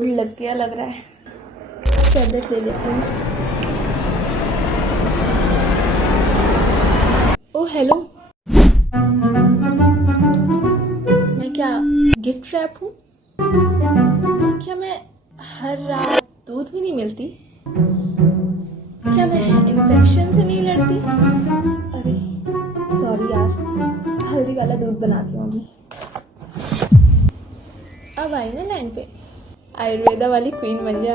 Board लग गया लग रहा है। टैबलेट ले लेती हूँ। ओ हेलो, मैं क्या गिफ्ट रैप हूँ? क्या मैं हर रात दूध भी नहीं मिलती? क्या मैं इन्फेक्शन से नहीं लड़ती? अरे सॉरी यार, हल्दी वाला दूध बनाती हूँ अभी। अब आई ना लाइन पे, आयुर्वेदा वाली क्वीन बन जा।